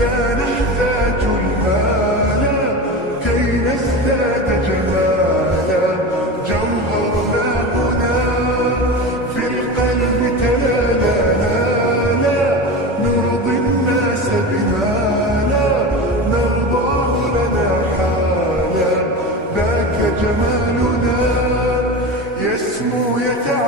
لا نحتاج المال كي نزداد جمالا. جوهرنا هنا في القلب تلالا، لا نرضي الناس بما لا نرضاه لنا حالا. ذاك جمالنا يسمو يتعالى